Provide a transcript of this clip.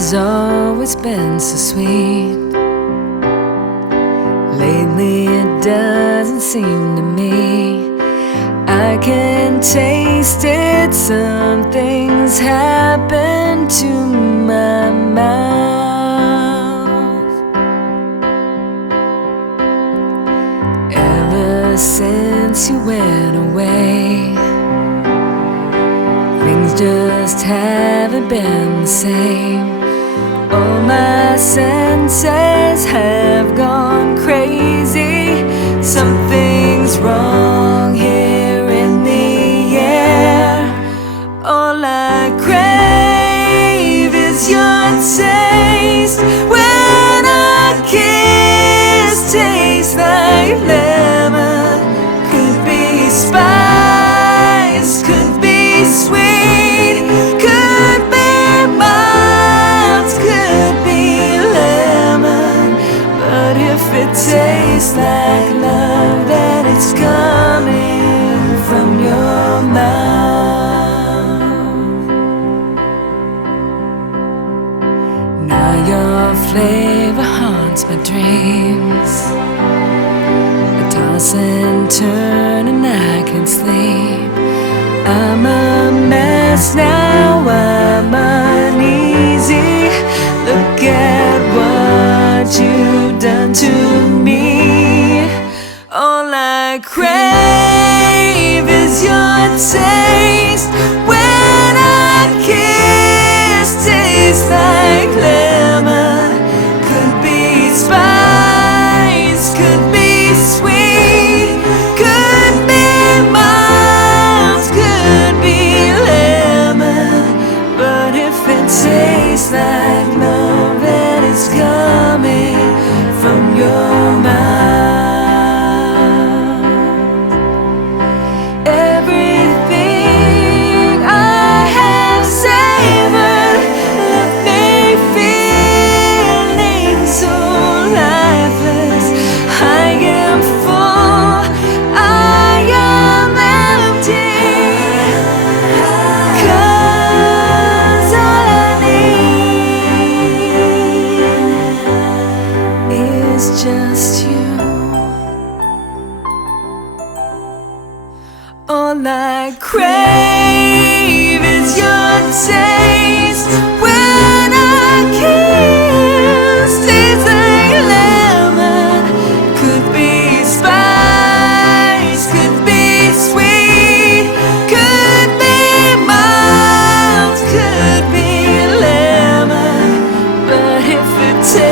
has always been so sweet. Lately it doesn't seem to me. I can taste it, something's happened to my mouth. Ever since you went away, things just haven't been the same. All my senses have gone crazy. Something's wrong here in the air. All I crave is your taste. When a kiss tastes like lemon, could be spice, could be sweet, could be mild, could be lemon. But if it tastes like love, then it's coming from your mouth. Now your flavor haunts my dreams. I toss and turn and I can't sleep. I'm a mess now, I'm uneasy. Look at what you've done to me. All I crave is your taste. When a kiss tastes like lemon, could be spice, could be sweet, could be mild, could be lemon. But if it tastes like love, then it's coming from your mouth. Everything I have savored left me feeling so lifeless. I am full, I am empty, 'cause all I need is just you. All I crave is your taste. When a kiss tastes like lemon, could be spice, could be sweet, could be mild, could be lemon. But if it tastes